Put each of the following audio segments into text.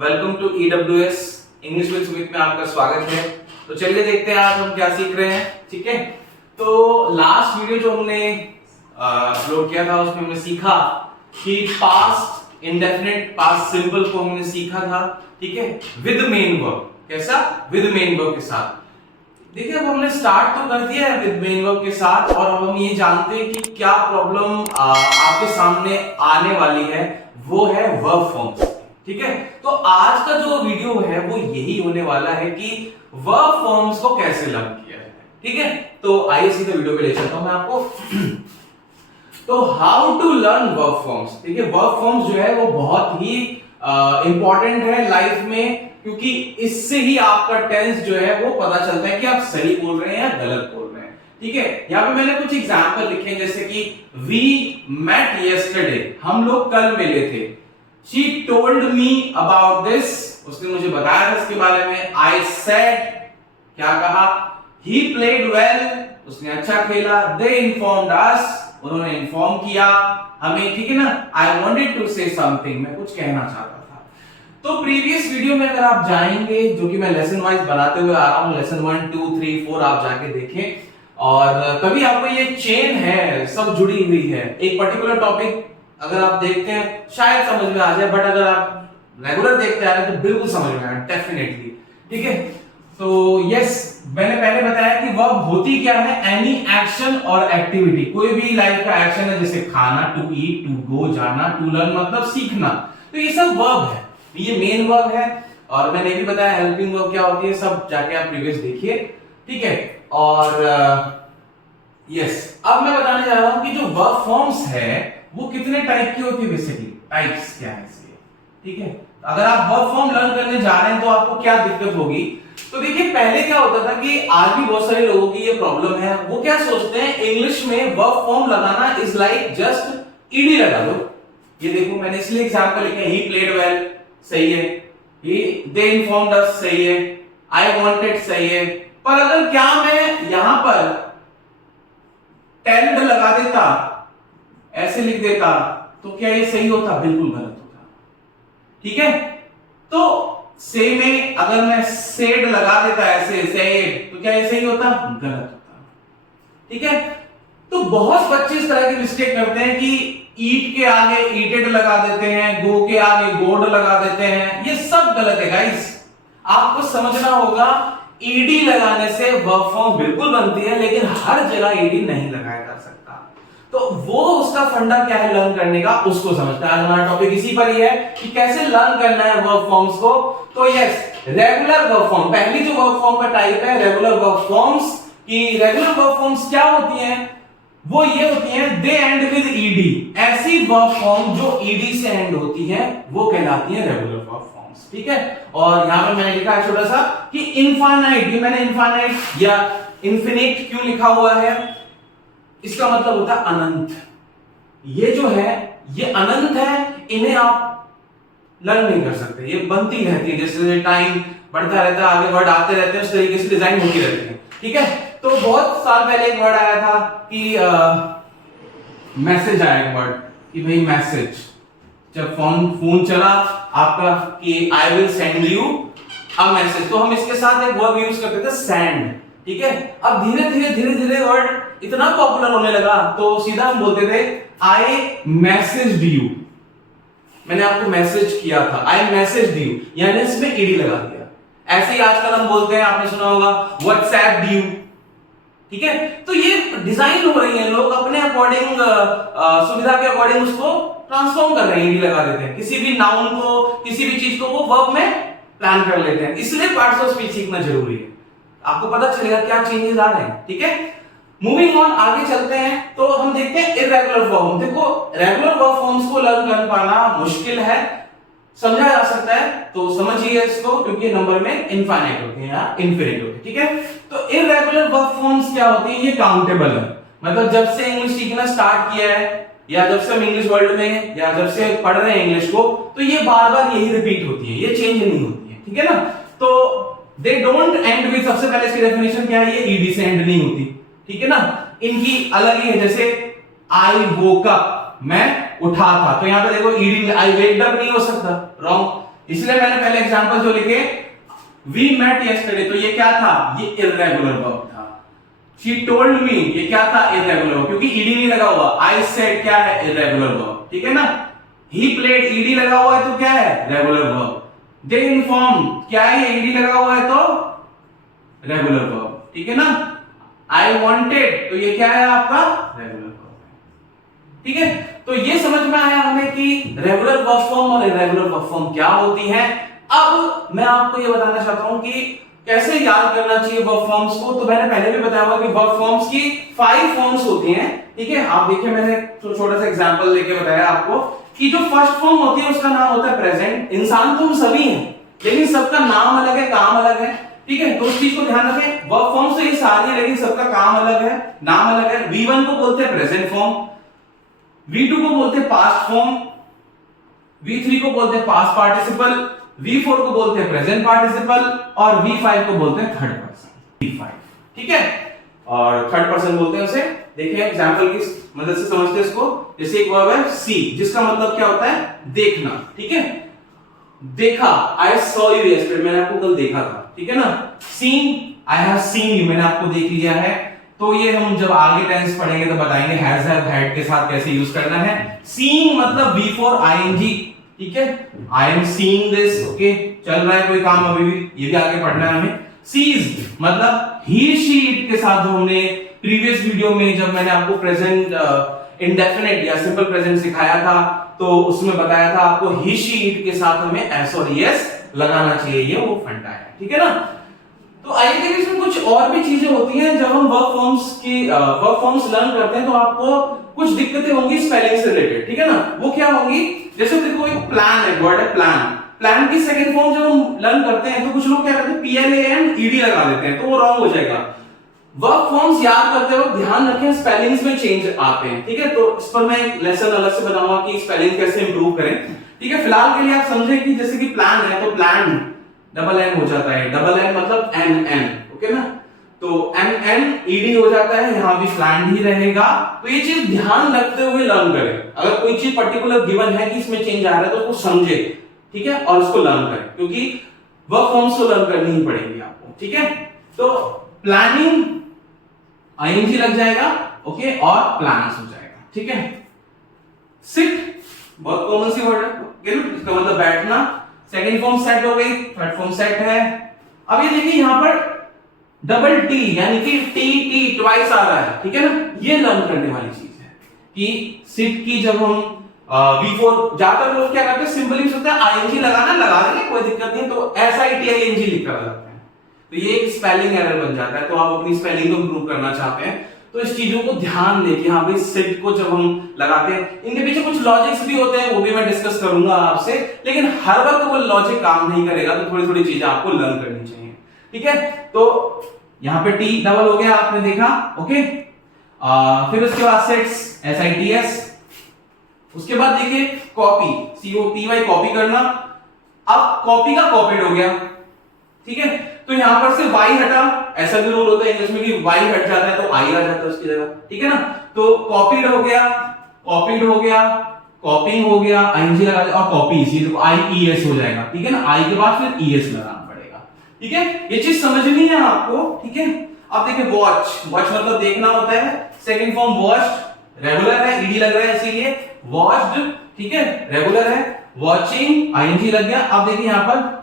Welcome to EWS English with Sumit में आपका स्वागत है। तो चलिए देखते हैं आज हम क्या सीख रहे हैं। ठीक है, तो लास्ट वीडियो जो हमने अपलोड किया था उसमें हमने सीखा कि पास्ट इंडेफिनिट पास्ट सिंपल को हमने सीखा था। ठीक है, विद मेन वर्ब। कैसा? विद मेन वर्ब के साथ। देखिए अब हमने स्टार्ट तो कर दिया है विद मेन वर्ब के साथ, और अब हम ये जानते हैं कि क्या प्रॉब्लम आपके सामने आने वाली है, वो है वर्ब फॉर्म्स। ठीक है, तो आज का जो वीडियो है वो यही होने वाला है कि वर्ब फॉर्म्स को कैसे लर्न किया जाए। ठीक है, तो आइए सीधे वीडियो पे ले चलता हूं मैं आपको। तो how to learn verb forms. ठीक है, वर्ब फॉर्म्स जो है वो बहुत ही इंपॉर्टेंट है लाइफ में, क्योंकि इससे ही आपका टेंस जो है वो पता चलता है कि आप सही बोल रहे हैं या गलत बोल रहे हैं। ठीक है, यहाँ पे मैंने कुछ एग्जांपल लिखे हैं, जैसे कि वी मेट यस्टरडे, हम लोग कल मिले थे। She told me about this, उसने मुझे बताया था इसके बारे में। आई सेड, क्या कहा? ही प्लेड वेल, उसने अच्छा खेला। दे इन्फॉर्म्ड अस, उन्होंने इन्फॉर्म किया हमें। ठीक है ना, I wanted to say something, मैं कुछ कहना चाहता था। तो प्रीवियस वीडियो में अगर आप जाएंगे, जो कि मैं लेसन वाइज बनाते हुए आ रहा हूं, लेसन 1 2 3 4 आप जाके देखें, और तभी आपको ये चेन है सब जुड़ी हुई है। एक पर्टिकुलर टॉपिक अगर आप देखते हैं शायद समझ में आ जाए, बट अगर आप रेगुलर देखते आ रहे हैं तो बिल्कुल समझ में आए डेफिनेटली। ठीक है, तो यस, मैंने पहले बताया कि वर्ब होती क्या है? एनी एक्शन और एक्टिविटी, कोई भी लाइफ का एक्शन है, जैसे खाना, टू ईट, टू गो, जाना, टू लर्न मतलब सीखना। तो ये सब वर्ब है, ये मेन वर्ब है। और मैंने भी बताया हेल्पिंग वर्ब क्या होती है, सब जाके आप प्रीवियस देखिए। ठीक है, और यस, अब मैं बताने जा रहा हूं कि जो वर्ब फॉर्म्स है वो कितने टाइप की होती है। बेसिकली टाइप्स क्या है इसके। ठीक है, अगर आप वर्ब फॉर्म लर्न करने जा रहे हैं तो आपको क्या दिक्कत होगी। तो देखिए पहले क्या होता था कि आज भी बहुत सारे लोगों की ये प्रॉब्लम है। वो क्या सोचते हैं, इंग्लिश में वर्ब फॉर्म लगाना इज लाइक जस्ट ईडी लगा दो। ये देखो मैंने इसलिए एग्जांपल लिखा है, ही प्लेड वेल सही है, दे इन्फॉर्म्ड अस सही है, आई वांटेड सही है। पर अगर क्या मैं यहां पर टेल्ड लगा देता, ऐसे लिख देता, तो क्या ये सही होता? बिल्कुल गलत होता। ठीक है, तो से में अगर मैं सेड लगा देता ऐसे सेड, तो क्या ये सही होता? गलत होता। ठीक है, तो बहुत बच्चे इस तरह की मिस्टेक करते हैं कि ईट के आगे ईटेड लगा देते हैं, गो के आगे गोड लगा देते हैं। ये सब गलत है गाइस, आपको समझना होगा। ईडी लगाने से वर्ब फॉर्म बिल्कुल बनती है, लेकिन हर जगह ईडी नहीं लगाया जा सकता। तो वो उसका फंडा क्या है लर्न करने का, उसको समझता है। हमारा टॉपिक इसी पर ही है कि कैसे लर्न करना है वर्ब फॉर्म्स को। तो यस, रेगुलर वर्ब फॉर्म, पहली जो वर्ब फॉर्म का टाइप है रेगुलर वर्ब फॉर्म्स। कि रेगुलर वर्ब फॉर्म्स क्या होती हैं? वो ये होती हैं, दे एंड विद ईडी। ऐसी वर्ब फॉर्म जो ईडी से एंड होती है वो कहलाती है रेगुलर वर्ब फॉर्म्स। ठीक है, और यहां पर मैंने लिखा है छोटा सा कि इनफाइनाइट, ये मैंने इनफाइनाइट या इन्फिनिट क्यों लिखा हुआ है, इसका मतलब होता है अनंत। ये जो है ये अनंत है, इन्हें आप लर्न नहीं कर सकते, ये बनती रहती है। जैसे टाइम बढ़ता रहता है, आगे वर्ड आते रहते हैं, उस तरीके से डिजाइन होती रहती है। ठीक है, तो बहुत साल पहले एक वर्ड आया था कि मैसेज आया, एक वर्ड कि भाई मैसेज, जब फोन चला आपका कि I will send you a message, तो हम इसके साथ एक वर्ब यूज करते थे सेंड। ठीक है, अब धीरे धीरे वर्ड इतना पॉपुलर होने लगा तो सीधा हम बोलते थे आई मैसेज्ड यू, मैंने आपको मैसेज किया था, आई मैसेज्ड यू, यानी इसमें ईडी लगा दिया। ऐसे ही आजकल हम बोलते हैं, आपने सुना होगा व्हाट्सएप यू। ठीक है, तो ये डिजाइन हो रही है, लोग अपने अकॉर्डिंग सुविधा के अकॉर्डिंग उसको ट्रांसफॉर्म कर रहे हैं, ईडी लगा देते हैं। किसी भी नाउन को, किसी भी चीज को वो वर्ब में प्लान कर लेते हैं। इसलिए पार्ट्स ऑफ स्पीच सीखना जरूरी है, आपको पता चलेगा क्या चेंजेस आ रहे हैं। ठीक है, मूविंग ऑन, आगे चलते हैं। तो हम देखते हैं इररेगुलर फॉर्म। देखो रेगुलर वर्ब फॉर्म्स को लर्न कर पाना मुश्किल है, समझा जा सकता है, तो समझिए इसको, क्योंकि नंबर में इनफाइनाइट होते हैं या इनफिनिट होते हैं। ठीक है, तो इररेगुलर वर्ब फॉर्म्स क्या होती है? ये काउंटेबल है, मतलब जब से इंग्लिश सीखना स्टार्ट किया है, या जब से हम इंग्लिश वर्ल्ड में, या जब से पढ़ रहे हैं इंग्लिश को, तो ये बार बार यही रिपीट होती है, ये चेंज नहीं होती है। ठीक है ना, तो दे डोंट एंड विद, सबसे पहले इसकी डेफिनेशन क्या है? ये ईडी से एंड नहीं होती। ठीक है ना, इनकी अलग ही है। जैसे आई वोक अप, मैं उठा था, तो यहां पे देखो ईडी, आई वेक्ड अप नहीं हो सकता, रॉन्ग। इसलिए मैंने पहले एग्जांपल जो लिखे वी मेट यस्टरडे, तो ये क्या था, ये इररेगुलर वर्ब था। शी टोल्ड मी, ये क्या था, इररेगुलर वर्ब, क्योंकि ईडी नहीं लगा हुआ। आई सेड क्या है, इररेगुलर वर्ब, ठीक है ना। ही प्लेड, ईडी लगा हुआ है तो क्या है, रेगुलर वर्ब। दे इन्फॉर्म, क्या है, ईडी लगा हुआ है तो रेगुलर वर्ब, ठीक है ना। आई वांटेड, तो ये क्या है आपका, रेगुलर वर्ब, ठीक है। तो ये समझ में आया हमें कि रेगुलर वर्ब फॉर्म और इररेगुलर वर्ब फॉर्म क्या होती है। अब मैं आपको ये बताना चाहता हूं कि कैसे याद करना चाहिए वर्ब फॉर्म्स को। तो मैंने पहले भी बताया हुआ कि वर्ब फॉर्म्स की 5 फॉर्म्स होती हैं, ठीक है। आप देखिए मैंने छोटा सा एग्जांपल लेके बताया आपको कि जो फर्स्ट फॉर्म होती है उसका नाम होता है प्रेजेंट। इंसान तो हम सभी हैं, लेकिन सबका नाम अलग है, काम अलग है, ठीक है। तो उस चीज को ध्यान रखें। वर्ब फॉर्म्स तो ये सारी है, लेकिन सबका काम अलग है, नाम अलग है। V1 को बोलते हैं प्रेजेंट फॉर्म, V2 को बोलते हैं पास्ट फॉर्म, V3 को बोलते हैं पास्ट पार्टिसिपल, V4 को बोलते हैं प्रेजेंट पार्टिसिपल और V5 को बोलते हैं थर्ड पर्सन, V5, ठीक है। और थर्ड पर्सन बोलते हैं उसे, देखिए एग्जांपल की मदद से समझते हैं इसको। जैसे एक वर्ब है सी, जिसका मतलब क्या होता है, देखना, ठीक है। देखा, आई सॉ यू यस्टरडे, मैंने आपको कल देखा था, ठीक है ना। Seen, I have seen you, मैंने आपको देख लिया है। तो ये हम जब आगे टेंस पढ़ेंगे तो बताएंगे हैज हैव हैड के साथ कैसे यूज करना है। सीइंग मतलब बिफोर आईएनजी, ठीक है। I am seeing this, okay, चल रहा है कोई काम अभी भी, ये भी आगे पढ़ना है हमें। सीज मतलब ही शी इट के साथ, जो हमने प्रीवियस वीडियो में जब मैंने आपको प्रेजेंट इंडेफिनिट या सिंपल प्रेजेंट सिखाया था तो उसमें बताया था आपको ही शी इट के साथ हमें एस और एस लगाना चाहिए, ये वो फंडा है, ठीक है ना। तो आइए देखिए इसमें कुछ और भी चीजें होती हैं। जब हम वर्ब फॉर्म्स लर्न करते हैं तो आपको कुछ दिक्कतें होंगी स्पेलिंग से रिलेटेड, ठीक है ना। वो क्या होंगी, जैसे देखो एक प्लान है, वर्ड है प्लान, प्लान की सेकंड फॉर्म जब हम लर्न करते हैं तो कुछ लोग क्या करते हैं PLAN ED लगा देते हैं, तो वो रॉन्ग हो जाएगा। वर्ब फॉर्म्स याद करते वक्त ध्यान रखें स्पेलिंग्स में चेंज आते हैं, ठीक है। तो इस पर मैं एक लेसन अलग से बनाऊंगा कि स्पेलिंग कैसे इंप्रूव करें, ठीक है। फिलहाल के लिए आप समझे कि जैसे कि प्लान है तो प्लान डबल एन हो जाता है, डबल एन मतलब NN, ओके ना। तो NN ED हो जाता है, यहां भी प्लान ही रहेगा। तो ये चीज ध्यान रखते हुए लर्न करें। अगर कोई चीज पर्टिकुलर गिवन है कि इसमें चेंज आ रहा है तो उसको समझे, ठीक है, और उसको लर्न करें, क्योंकि वर्ब फॉर्म्स को लर्न करनी ही पड़ेगी आपको, ठीक है। तो प्लानिंग ING लग जाएगा, ओके, और प्लान्स हो जाएगा, ठीक है। सिट बहुत कॉमन सी वर्ड है, इसका मतलब बैठना। सेकंड फॉर्म सेट हो गई, थर्ड फॉर्म सेट है। अब ये देखिए यहां पर डबल T यानी कि T ट्वाइस आ रहा है, ठीक है ना। ये लर्न करने वाली चीज है कि सिट की जब हम V4, ज्यादातर लोग क्या करते हैं सिंपली सोचते हैं ING लगाना, लगा देंगे कोई दिक्कत नहीं, तो SITING लिख कर लगाते हैं, तो ये एक स्पेलिंग एरर बन जाता है। तो आप अपनी स्पेलिंग को इंप्रूव करना चाहते हैं तो इस चीजों को ध्यान दें कि हाँ भाई सिट को जब हम लगाते हैं, इनके पीछे कुछ लॉजिक्स भी होते हैं, वो भी मैं डिस्कस करूंगा आपसे, लेकिन हर वक्त वो लॉजिक काम नहीं करेगा, तो थोड़ी थोड़ी चीजें आपको लर्न करनी चाहिए, ठीक है। तो यहाँ पे T डबल हो गया, आपने देखा, ओके। फिर उसके बाद सेट्स SITS, उसके बाद देखिए कॉपी COPY, कॉपी करना। अब कॉपी का कॉपीड हो गया, ठीक है। तो यहां पर से y हटा, ऐसा भी रूल होता है इंग्लिश में कि y हट जाता है तो I आ जाता है उसकी जगह, ठीक है ना। तो कॉपीड हो गया, कॉपीड हो गया, कॉपिंग हो गया, ING लगा दिया, और कॉपी इसी तो IES हो जाएगा, ठीक है ना। I के बाद फिर ES लगाना पड़ेगा, ठीक है। ये चीज समझनी है आपको, ठीक है। अब देखिए वॉच मतलब देखना होता है, सेकंड फॉर्म वॉच्ड, रेगुलर है, ED लग रहा है इसीलिए वॉच्ड, ठीक है, रेगुलर है। वॉचिंग ING लग गया। अब देखिए यहां पर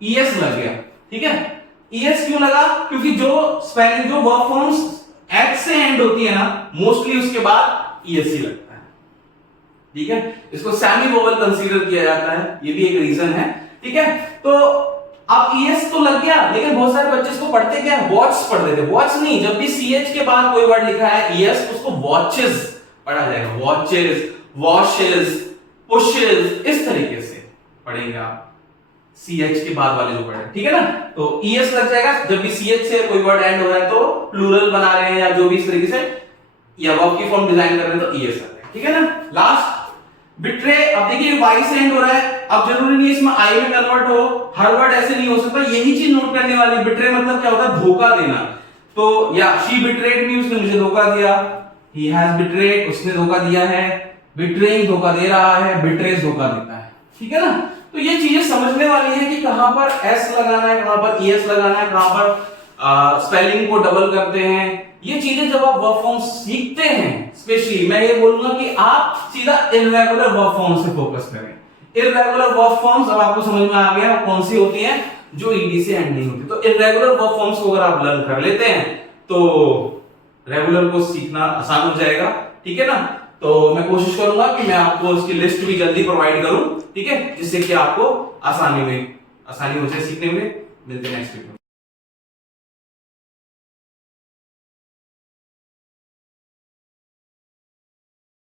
ES लग गया, ठीक है। ES क्यों लगा, क्योंकि जो स्पेलिंग जो वर्ब फॉर्म्स H से एंड होती है ना, मोस्टली उसके बाद ESC लगता है, ठीक है। इसको सेमी वोवल कंसीडर किया जाता है, ये भी एक रीजन है, ठीक है। तो अब ES तो लग गया, लेकिन बहुत सारे बच्चे इसको पढ़ते क्या है, वॉच पढ़ देते, वॉच नहीं, जब भी CH के बाद कोई वर्ड लिखा है ES, उसको वॉचेस पढ़ा जाएगा, वॉचेस, वॉशेस, पुशेस, इस तरीके से पढ़ेंगे आप CH के बाद वाले जो वर्ड है, ठीक है ना। तो ES लग जाएगा, जब भी CH से कोई वर्ड एंड हो रहा है तो प्लूरल बना रहे हैं या जो भी इस तरीके से, या वर्ब की फॉर्म डिजाइन कर रहे हैं तो ES लगता है, ठीक है ना। लास्ट बिट्रे, अब देखिए Y से एंड हो रहा है, अब जरूरी नहीं इसमें I में कन्वर्ट हो, हर वर्ड ऐसे नहीं हो सकता, यही चीज नोट करने वाली। बिट्रे मतलब क्या होता है, धोखा देना। तो या शी बिट्रेड मी, उसने मुझे धोखा दिया, ही हैज बिट्रेड, उसने धोखा दिया है, बिट्रेइंग धोखा दे रहा है, बिट्रेस धोखा देता है, ठीक है ना। तो ये चीजें कहां पर एस लगाना है, कहां पर ईएस लगाना है, कहां पर स्पेलिंग को डबल करते हैं, ये चीजें जब आप वर्ब फॉर्म सीखते हैं, स्पेशली मैं ये बोलूंगा कि आप सीधा इर्रेगुलर वर्ब फॉर्म से फोकस करें। इर्रेगुलर वर्ब फॉर्म्स अब आपको समझ में आ गया कौन सी होती हैं, जो ईडी से एंड नहीं होती। तो इर्रेगुलर वर्ब फॉर्म्स को अगर आप लर्न कर लेते हैं तो रेगुलर को सीखना आसान हो जाएगा, ठीक है ना। तो मैं कोशिश करूंगा कि मैं आपको उसकी लिस्ट भी जल्दी प्रोवाइड करूं, ठीक है, जिससे कि आपको आसानी हो जाए सीखने में। मिलते हैं नेक्स्ट वीडियो में।